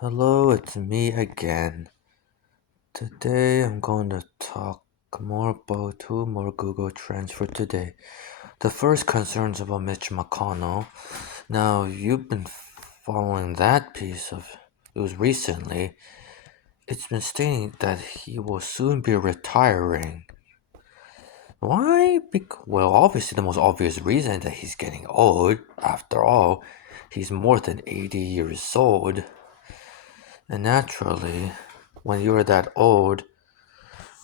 Hello, it's me again. Today I'm going to talk more about two more Google Trends for today. The first concerns about Mitch McConnell. Now, you've been following that piece of it was recently. It's been stating that he will soon be retiring. Why? Well, obviously, the most obvious reason that he's getting old. After all, he's more than 80 years old. And naturally, when you're that old,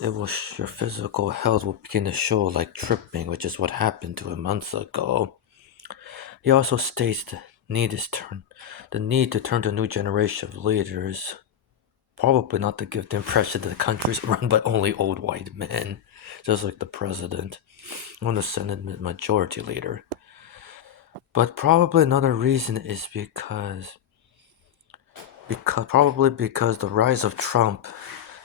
your physical health will begin to show like tripping, which is what happened to him months ago. He also states the need to turn to a new generation of leaders, probably not to give the impression that the country is run by only old white men, just like the president or the Senate majority leader. But probably another reason is because the rise of Trump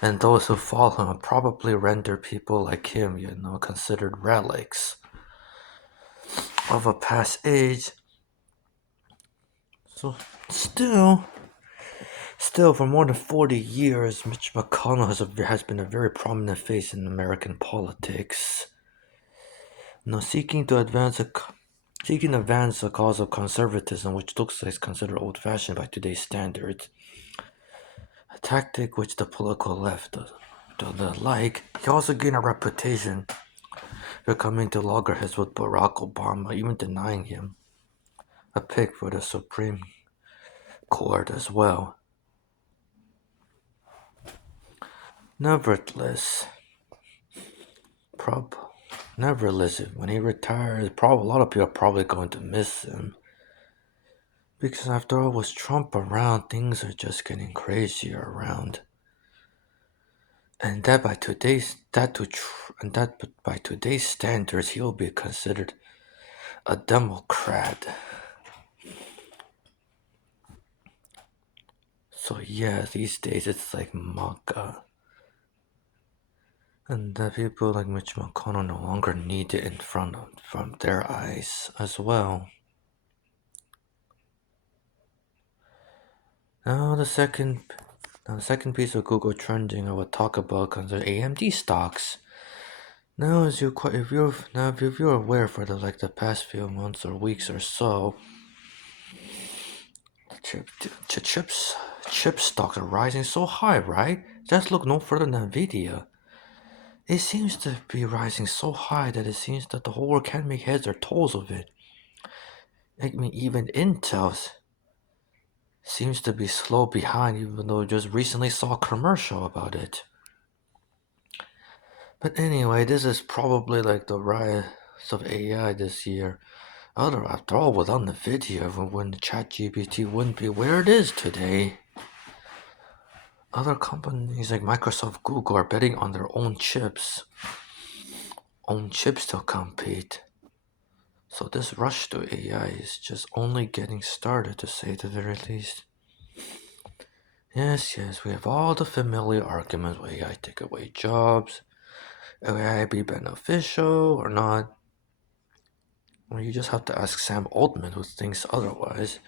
and those who follow him probably render people like him, considered relics of a past age. So still, for more than 40 years, Mitch McConnell has been a very prominent face in American politics. Seeking to advance the cause of conservatism, which looks like it's considered old-fashioned by today's standards, a tactic which the political left doesn't like. He also gained a reputation for coming to loggerheads with Barack Obama, even denying him a pick for the Supreme Court as well. Nevertheless, prob nevertheless, when he retires, a lot of people are probably going to miss him. Because after all, with Trump around, things are just getting crazier around. And by today's standards, he'll be considered a Democrat. So yeah, these days it's like MAGA. And that people like Mitch McConnell no longer need it in front of from their eyes as well. Now the second piece of Google trending I will talk about concerns AMD stocks. Now, if you're aware for the past few months or weeks or so, chip chips chip stocks are rising so high, right? Just look no further than Nvidia. It seems to be rising so high that it seems that the whole world can't make heads or tails of it. I mean, even Intel seems to be slow behind, even though I just recently saw a commercial about it. But anyway, this is probably like the rise of AI this year. After all, without the video, when the ChatGPT wouldn't be where it is today. Other companies like Microsoft, Google are betting on their own chips to compete. So this rush to AI is just only getting started, to say the very least. Yes, we have all the familiar arguments: will AI take away jobs? Will AI be beneficial or not? Well, you just have to ask Sam Altman, who thinks otherwise.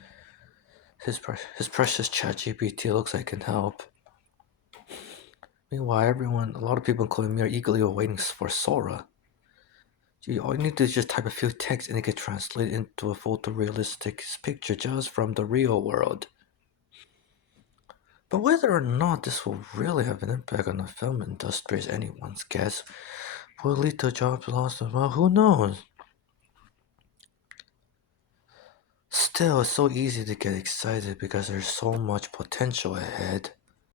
His precious ChatGPT looks like it can help. Meanwhile, a lot of people, including me, are eagerly awaiting for Sora. Gee, all you need to do is just type a few texts and it can translate into a photorealistic picture just from the real world. But whether or not this will really have an impact on the film industry is anyone's guess. Will it lead to jobs lost as well? Who knows? Still, it's so easy to get excited because there's so much potential ahead.